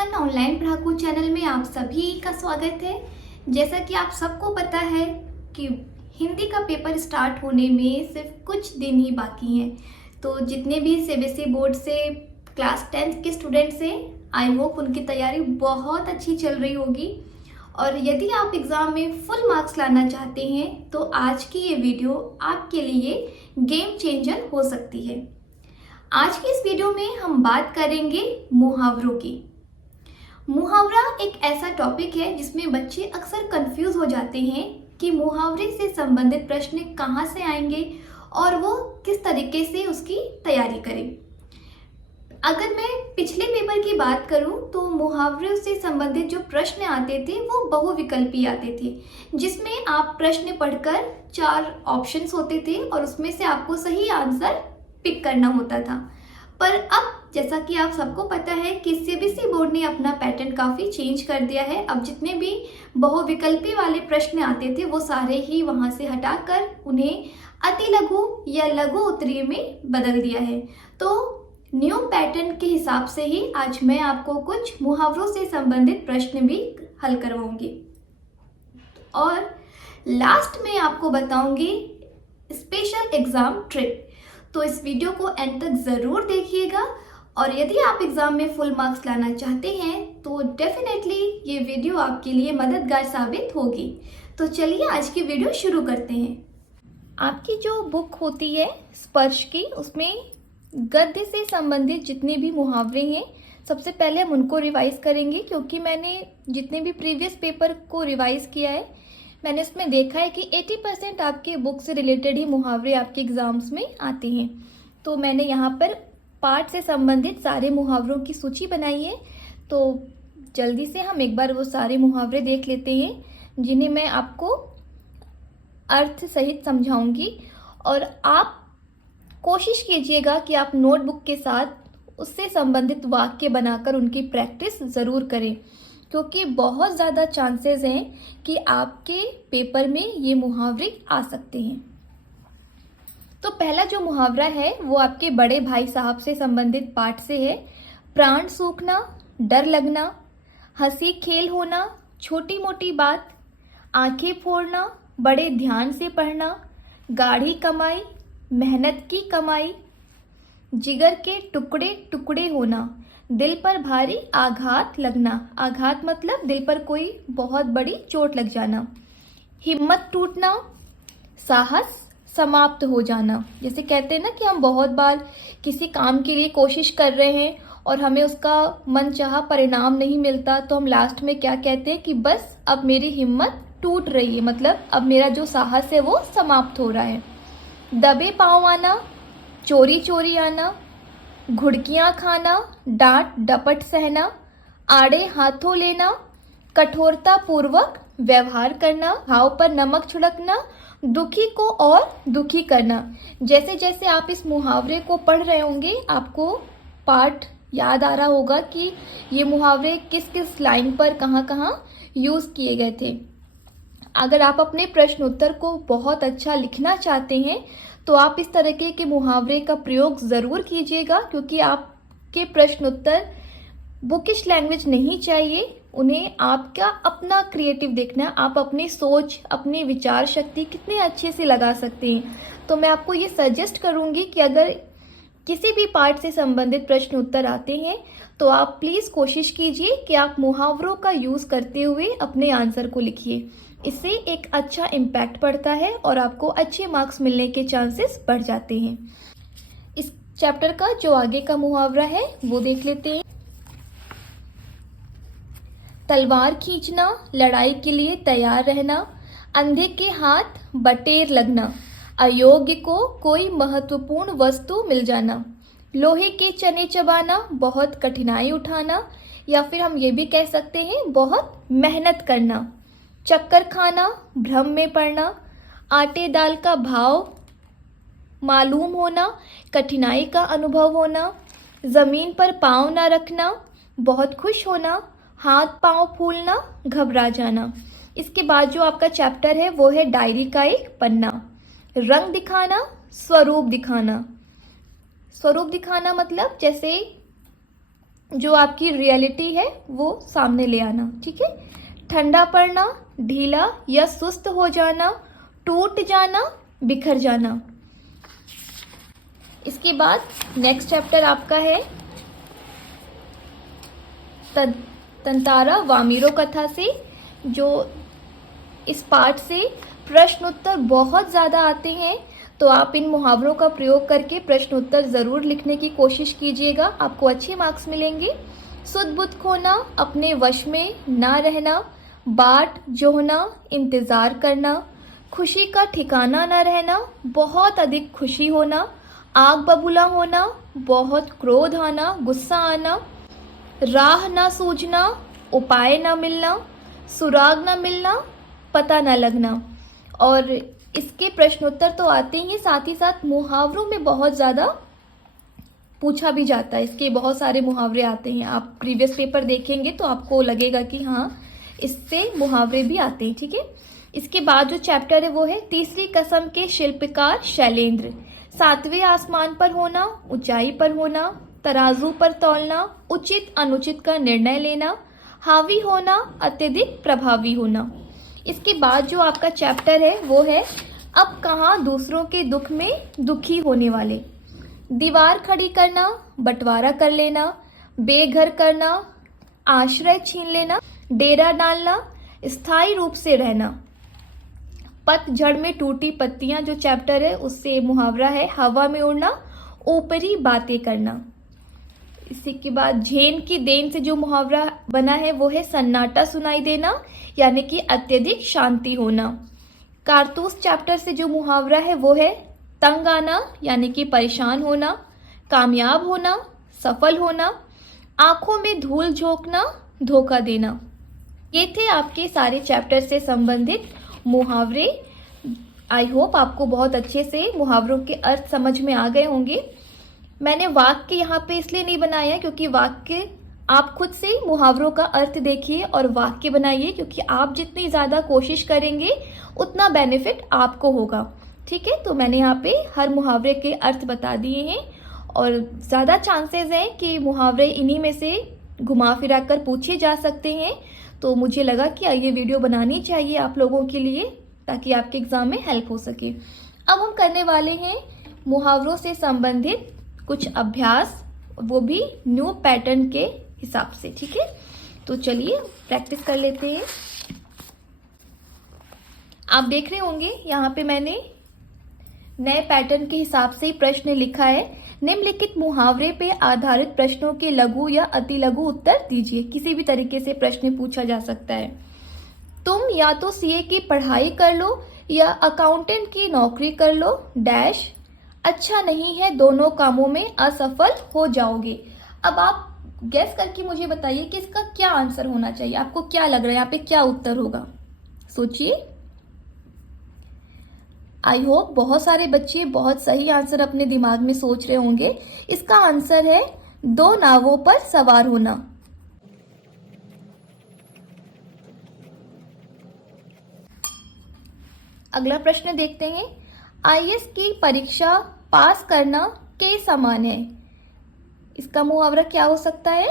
Everyone, online पढ़ाकू channel में आप सभी का स्वागत है। जैसा कि आप सबको पता है कि हिंदी का पेपर स्टार्ट होने में सिर्फ कुछ दिन ही बाकी हैं। तो जितने भी सीबीएसई बोर्ड से क्लास 10th के स्टूडेंट्स हैं, आई होप उनकी तैयारी बहुत अच्छी चल रही होगी। और यदि आप एग्ज़ाम में फुल मार्क्स लाना चाहते हैं तो आज की ये वीडियो आपके लिए गेम चेंजर हो सकती है। आज की इस वीडियो में हम बात करेंगे मुहावरों की। मुहावरा एक ऐसा टॉपिक है जिसमें बच्चे अक्सर कंफ्यूज हो जाते हैं कि मुहावरे से संबंधित प्रश्न कहाँ से आएंगे और वो किस तरीके से उसकी तैयारी करें। अगर मैं पिछले पेपर की बात करूं तो मुहावरों से संबंधित जो प्रश्न आते थे वो बहुविकल्पी आते थे, जिसमें आप प्रश्न पढ़कर 4 ऑप्शंस होते थे और उसमें से आपको सही आंसर पिक करना होता था। पर अब जैसा कि आप सबको पता है कि सीबीएसई बोर्ड ने अपना पैटर्न काफ़ी चेंज कर दिया है। अब जितने भी बहुविकल्पी वाले प्रश्न आते थे वो सारे ही वहाँ से हटाकर उन्हें अति लघु या लघु उत्तरीय में बदल दिया है। तो न्यू पैटर्न के हिसाब से ही आज मैं आपको कुछ मुहावरों से संबंधित प्रश्न भी हल करवाऊंगी और लास्ट में आपको बताऊंगी स्पेशल एग्जाम ट्रिक। तो इस वीडियो को एंड तक ज़रूर देखिएगा और यदि आप एग्ज़ाम में फुल मार्क्स लाना चाहते हैं तो डेफिनेटली ये वीडियो आपके लिए मददगार साबित होगी। तो चलिए आज की वीडियो शुरू करते हैं। आपकी जो बुक होती है स्पर्श की, उसमें गद्य से संबंधित जितने भी मुहावरे हैं सबसे पहले हम उनको रिवाइज करेंगे, क्योंकि मैंने जितने भी प्रीवियस पेपर को रिवाइज किया है मैंने उसमें देखा है कि 80% आपके बुक से रिलेटेड ही मुहावरे आपके एग्जाम्स में आते हैं। तो मैंने यहाँ पर पाठ से संबंधित सारे मुहावरों की सूची बनाई है। तो जल्दी से हम एक बार वो सारे मुहावरे देख लेते हैं जिन्हें मैं आपको अर्थ सहित समझाऊंगी और आप कोशिश कीजिएगा कि आप नोटबुक के साथ उससे संबंधित वाक्य बनाकर उनकी प्रैक्टिस ज़रूर करें, क्योंकि बहुत ज़्यादा चांसेस हैं कि आपके पेपर में ये मुहावरे आ सकते हैं। तो पहला जो मुहावरा है वो आपके बड़े भाई साहब से संबंधित पाठ से है। प्राण सूखना, डर लगना, हंसी खेल होना, छोटी मोटी बात, आंखें फोड़ना, बड़े ध्यान से पढ़ना, गाढ़ी कमाई, मेहनत की कमाई, जिगर के टुकड़े टुकड़े होना, दिल पर भारी आघात लगना। आघात मतलब दिल पर कोई बहुत बड़ी चोट लग जाना। हिम्मत टूटना, साहस समाप्त हो जाना। जैसे कहते हैं ना कि हम बहुत बार किसी काम के लिए कोशिश कर रहे हैं और हमें उसका मनचाहा परिणाम नहीं मिलता, तो हम लास्ट में क्या कहते हैं कि बस अब मेरी हिम्मत टूट रही है, मतलब अब मेरा जो साहस है वो समाप्त हो रहा है। दबे पाँव आना, चोरी चोरी आना, घुड़कियाँ खाना, डांट डपट सहना, आड़े हाथों लेना, कठोरता पूर्वक व्यवहार करना, घाव पर नमक छिड़कना, दुखी को और दुखी करना। जैसे जैसे आप इस मुहावरे को पढ़ रहे होंगे आपको पाठ याद आ रहा होगा कि ये मुहावरे किस किस लाइन पर कहाँ कहाँ यूज़ किए गए थे। अगर आप अपने प्रश्न उत्तर को बहुत अच्छा लिखना चाहते हैं तो आप इस तरीके के मुहावरे का प्रयोग ज़रूर कीजिएगा, क्योंकि आपके प्रश्न उत्तर बुकिश लैंग्वेज नहीं चाहिए, उन्हें आपका अपना क्रिएटिव देखना है। आप अपनी सोच, अपनी विचार शक्ति कितने अच्छे से लगा सकते हैं। तो मैं आपको ये सजेस्ट करूँगी कि अगर किसी भी पार्ट से संबंधित प्रश्न उत्तर आते हैं तो आप प्लीज़ कोशिश कीजिए कि आप मुहावरों का यूज़ करते हुए अपने आंसर को लिखिए। इससे एक अच्छा इम्पैक्ट पड़ता है और आपको अच्छे मार्क्स मिलने के चांसेस बढ़ जाते हैं। इस चैप्टर का जो आगे का मुहावरा है वो देख लेते हैं। तलवार खींचना, लड़ाई के लिए तैयार रहना, अंधे के हाथ बटेर लगना, अयोग्य को कोई महत्वपूर्ण वस्तु मिल जाना, लोहे के चने चबाना, बहुत कठिनाई उठाना, या फिर हम ये भी कह सकते हैं बहुत मेहनत करना, चक्कर खाना, भ्रम में पड़ना, आटे दाल का भाव मालूम होना, कठिनाई का अनुभव होना, ज़मीन पर पाँव ना रखना, बहुत खुश होना, हाथ पाँव फूलना, घबरा जाना। इसके बाद जो आपका चैप्टर है वो है डायरी का एक पन्ना। रंग दिखाना, स्वरूप दिखाना। स्वरूप दिखाना मतलब जैसे जो आपकी रियलिटी है वो सामने ले आना। ठीक है, ठंडा पड़ना, ढीला या सुस्त हो जाना, टूट जाना, बिखर जाना। इसके बाद नेक्स्ट चैप्टर आपका है तंतारा वामिरो कथा से। जो इस पार्ट से प्रश्न उत्तर बहुत ज़्यादा आते हैं, तो आप इन मुहावरों का प्रयोग करके प्रश्न उत्तर ज़रूर लिखने की कोशिश कीजिएगा, आपको अच्छे मार्क्स मिलेंगे। सुध बुध खोना, अपने वश में ना रहना, बाट जोहना, इंतज़ार करना, खुशी का ठिकाना न रहना, बहुत अधिक खुशी होना, आग बबूला होना, बहुत क्रोध आना, गुस्सा आना, राह ना सूझना, उपाय ना मिलना, सुराग ना मिलना, पता ना लगना। और इसके प्रश्नोत्तर तो आते ही, साथ ही साथ मुहावरों में बहुत ज़्यादा पूछा भी जाता है। इसके बहुत सारे मुहावरे आते हैं, आप प्रीवियस पेपर देखेंगे तो आपको लगेगा कि हाँ, इससे मुहावरे भी आते हैं। ठीक है, इसके बाद जो चैप्टर है वो है तीसरी कसम के शिल्पकार शैलेंद्र। सातवें आसमान पर होना, ऊंचाई पर होना, तराजू पर तौलना, उचित अनुचित का निर्णय लेना, हावी होना, अत्यधिक प्रभावी होना। इसके बाद जो आपका चैप्टर है वो है अब कहाँ दूसरों के दुख में दुखी होने वाले। दीवार खड़ी करना, बंटवारा कर लेना, बेघर करना, आश्रय छीन लेना, डेरा डालना, स्थायी रूप से रहना। पतझड़ में टूटी पत्तियां जो चैप्टर है उससे मुहावरा है हवा में उड़ना, ऊपरी बातें करना। इसी के बाद झेन की देन से जो मुहावरा बना है वो है सन्नाटा सुनाई देना, यानी कि अत्यधिक शांति होना। कारतूस चैप्टर से जो मुहावरा है वो है तंग आना, यानी कि परेशान होना, कामयाब होना, सफल होना, आंखों में धूल झोंकना, धोखा देना। ये थे आपके सारे चैप्टर से संबंधित मुहावरे। आई होप आपको बहुत अच्छे से मुहावरों के अर्थ समझ में आ गए होंगे। मैंने वाक्य यहाँ पे इसलिए नहीं बनाया क्योंकि वाक्य आप खुद से मुहावरों का अर्थ देखिए और वाक्य बनाइए, क्योंकि आप जितनी ज़्यादा कोशिश करेंगे उतना बेनिफिट आपको होगा। ठीक है, तो मैंने यहाँ पे हर मुहावरे के अर्थ बता दिए हैं और ज़्यादा चांसेस हैं कि मुहावरे इन्हीं में से घुमा फिरा कर पूछे जा सकते हैं। तो मुझे लगा कि ये वीडियो बनानी चाहिए आप लोगों के लिए, ताकि आपके एग्ज़ाम में हेल्प हो सके। अब हम करने वाले हैं मुहावरों से संबंधित कुछ अभ्यास, वो भी न्यू पैटर्न के हिसाब से। ठीक है, तो चलिए प्रैक्टिस कर लेते हैं। आप देख रहे होंगे यहाँ पे मैंने नए पैटर्न के हिसाब से ही प्रश्न लिखा है। निम्नलिखित मुहावरे पे आधारित प्रश्नों के लघु या अति लघु उत्तर दीजिए। किसी भी तरीके से प्रश्न पूछा जा सकता है। तुम या तो सीए की पढ़ाई कर लो या अकाउंटेंट की नौकरी कर लो, डैश अच्छा नहीं है, दोनों कामों में असफल हो जाओगे। अब आप गैस करके मुझे बताइए कि इसका क्या आंसर होना चाहिए। आपको क्या लग रहा है यहाँ पे क्या उत्तर होगा, सोचिए। आई होप बहुत सारे बच्चे बहुत सही आंसर अपने दिमाग में सोच रहे होंगे। इसका आंसर है दो नावों पर सवार होना। अगला प्रश्न देखते हैं। आईएएस की परीक्षा पास करना के समान है। इसका मुहावरा क्या हो सकता है?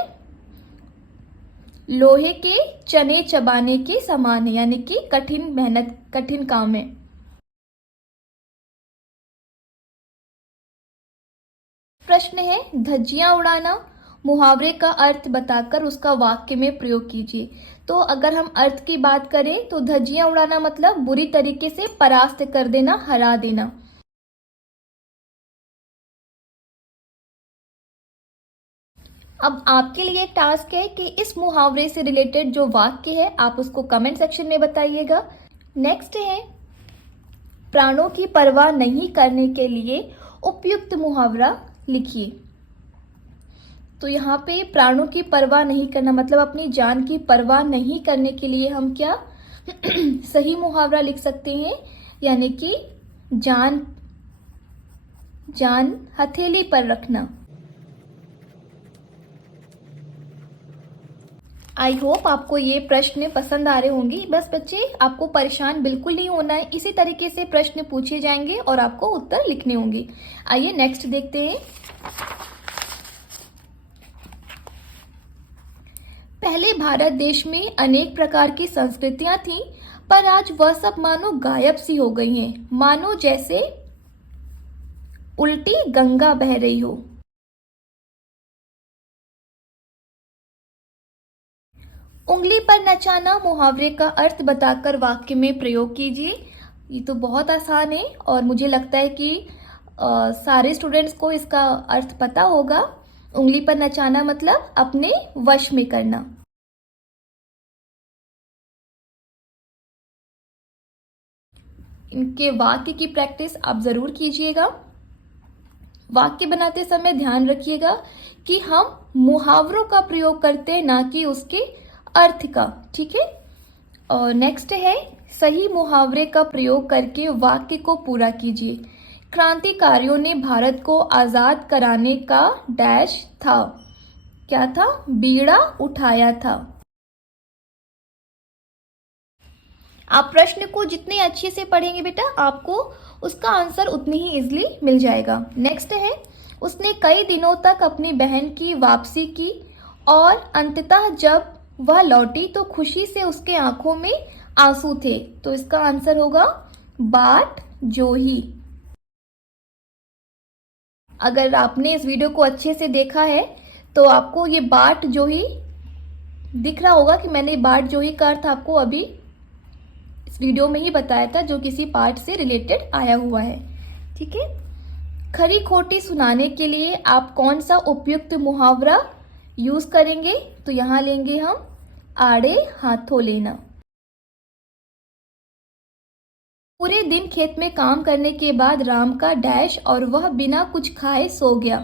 लोहे के चने चबाने के समान है, यानी कि कठिन मेहनत, कठिन काम है। प्रश्न है धज्जियां उड़ाना। मुहावरे का अर्थ बताकर उसका वाक्य में प्रयोग कीजिए। तो अगर हम अर्थ की बात करें तो धज्जियां उड़ाना मतलब बुरी तरीके से परास्त कर देना, हरा देना। अब आपके लिए टास्क है कि इस मुहावरे से रिलेटेड जो वाक्य है आप उसको कमेंट सेक्शन में बताइएगा। नेक्स्ट है प्राणों की परवाह नहीं करने के लिए उपयुक्त मुहावरा लिखिए। तो यहाँ पे प्राणों की परवाह नहीं करना मतलब अपनी जान की परवाह नहीं करने के लिए हम क्या सही मुहावरा लिख सकते हैं, यानी कि जान हथेली पर रखना। आई होप आपको ये प्रश्न पसंद आ रहे होंगे। बस बच्चे आपको परेशान बिल्कुल नहीं होना है, इसी तरीके से प्रश्न पूछे जाएंगे और आपको उत्तर लिखने होंगे। आइए नेक्स्ट देखते हैं। पहले भारत देश में अनेक प्रकार की संस्कृतियां थीं, पर आज वह सब मानो गायब सी हो गई हैं, मानो जैसे उल्टी गंगा बह रही हो। उंगली पर नचाना मुहावरे का अर्थ बताकर वाक्य में प्रयोग कीजिए। ये तो बहुत आसान है और मुझे लगता है कि सारे स्टूडेंट्स को इसका अर्थ पता होगा। उंगली पर नचाना मतलब अपने वश में करना। इनके वाक्य की प्रैक्टिस आप जरूर कीजिएगा। वाक्य बनाते समय ध्यान रखिएगा कि हम मुहावरों का प्रयोग करते हैं, ना कि उसके अर्थ का। ठीक है। और नेक्स्ट है, सही मुहावरे का प्रयोग करके वाक्य को पूरा कीजिए। क्रांतिकारियों ने भारत को आजाद कराने का डैश था। क्या था? बीड़ा उठाया था। आप प्रश्न को जितने अच्छे से पढ़ेंगे बेटा, आपको उसका आंसर उतनी ही इजीली मिल जाएगा। नेक्स्ट है, उसने कई दिनों तक अपनी बहन की वापसी की और अंततः जब वह लौटी तो खुशी से उसके आंखों में आंसू थे। तो इसका आंसर होगा बाट जोही। अगर आपने इस वीडियो को अच्छे से देखा है तो आपको ये बाट जोही दिख रहा होगा कि मैंने बाट जोही का अर्थ आपको अभी इस वीडियो में ही बताया था, जो किसी पार्ट से रिलेटेड आया हुआ है। ठीक है। खरी खोटी सुनाने के लिए आप कौन सा उपयुक्त मुहावरा यूज करेंगे? तो यहाँ लेंगे हम आड़े हाथों लेना। पूरे दिन खेत में काम करने के बाद राम का डैश और वह बिना कुछ खाए सो गया।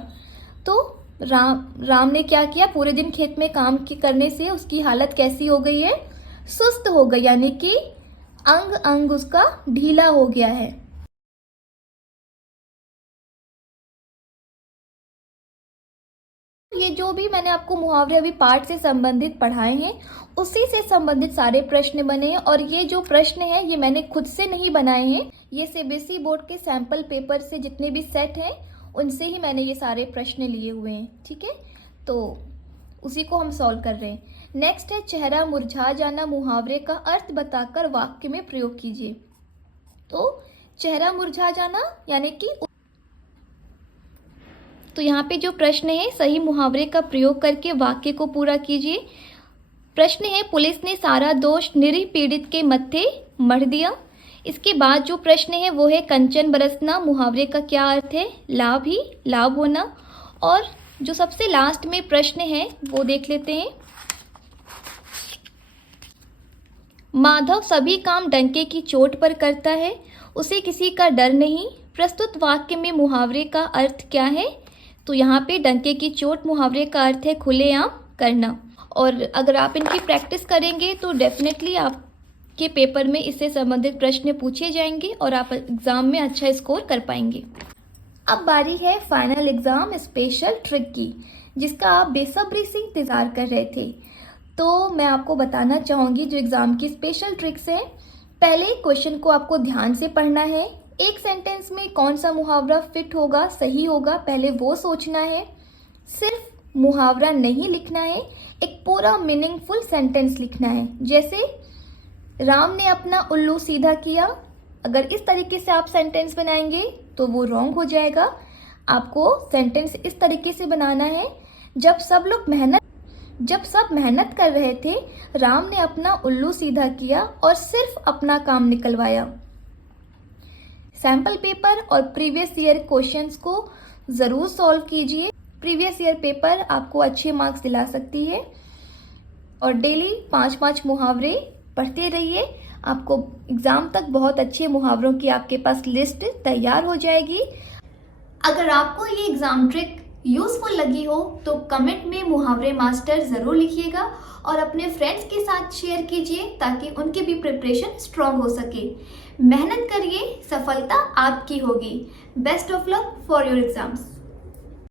तो राम ने क्या किया? पूरे दिन खेत में काम करने से उसकी हालत कैसी हो गई है? सुस्त हो गई, यानी कि अंग अंग उसका ढीला हो गया है। ये जो भी मैंने आपको मुहावरे अभी पाठ से संबंधित पढ़ाए हैं, उसी से संबंधित सारे प्रश्न बने हैं। और ये जो प्रश्न हैं ये मैंने खुद से नहीं बनाए हैं, ये सीबीएसई बोर्ड के सैंपल पेपर से जितने भी सेट हैं उनसे ही मैंने ये सारे प्रश्न लिए हुए हैं। ठीक है। तो उसी को हम सॉल्व कर रहे हैं। नेक्स्ट है, चेहरा मुरझा जाना मुहावरे का अर्थ बताकर वाक्य में प्रयोग कीजिए। तो चेहरा मुरझा जाना यानी कि, तो यहाँ पे जो प्रश्न है, सही मुहावरे का प्रयोग करके वाक्य को पूरा कीजिए। प्रश्न है, पुलिस ने सारा दोष निरीह पीड़ित के मत्थे मढ़ दिया। इसके बाद जो प्रश्न है वो है, कंचन बरसना मुहावरे का क्या अर्थ है? लाभ ही लाभ होना। और जो सबसे लास्ट में प्रश्न है वो देख लेते हैं। माधव सभी काम डंके की चोट पर करता है, उसे किसी का डर नहीं। प्रस्तुत वाक्य में मुहावरे का अर्थ क्या है? तो यहाँ पे डंके की चोट मुहावरे का अर्थ है खुलेआम करना। और अगर आप इनकी प्रैक्टिस करेंगे तो डेफिनेटली आपके पेपर में इससे संबंधित प्रश्न पूछे जाएंगे और आप एग्जाम में अच्छा स्कोर कर पाएंगे। अब बारी है फाइनल एग्जाम स्पेशल ट्रिक की, जिसका आप बेसब्री से इंतजार कर रहे थे। तो मैं आपको बताना चाहूँगी जो एग्जाम की स्पेशल ट्रिक्स है। पहले क्वेश्चन को आपको ध्यान से पढ़ना है। एक सेंटेंस में कौन सा मुहावरा फिट होगा, सही होगा, पहले वो सोचना है। सिर्फ मुहावरा नहीं लिखना है, एक पूरा मीनिंगफुल सेंटेंस लिखना है। जैसे राम ने अपना उल्लू सीधा किया। अगर इस तरीके से आप सेंटेंस बनाएंगे तो वो रॉन्ग हो जाएगा। आपको सेंटेंस इस तरीके से बनाना है, जब सब मेहनत कर रहे थे, राम ने अपना उल्लू सीधा किया और सिर्फ अपना काम निकलवाया। सैंपल पेपर और प्रीवियस ईयर क्वेश्चंस को ज़रूर सॉल्व कीजिए। प्रीवियस ईयर पेपर आपको अच्छे मार्क्स दिला सकती है। और डेली 5-5 मुहावरे पढ़ते रहिए। आपको एग्ज़ाम तक बहुत अच्छे मुहावरों की आपके पास लिस्ट तैयार हो जाएगी। अगर आपको ये एग्ज़ाम ट्रिक यूज़फुल लगी हो तो कमेंट में मुहावरे मास्टर ज़रूर लिखिएगा और अपने फ्रेंड्स के साथ शेयर कीजिए ताकि उनकी भी प्रिपरेशन स्ट्रॉन्ग हो सके। मेहनत करिए, सफलता आपकी होगी। Best of luck for your exams.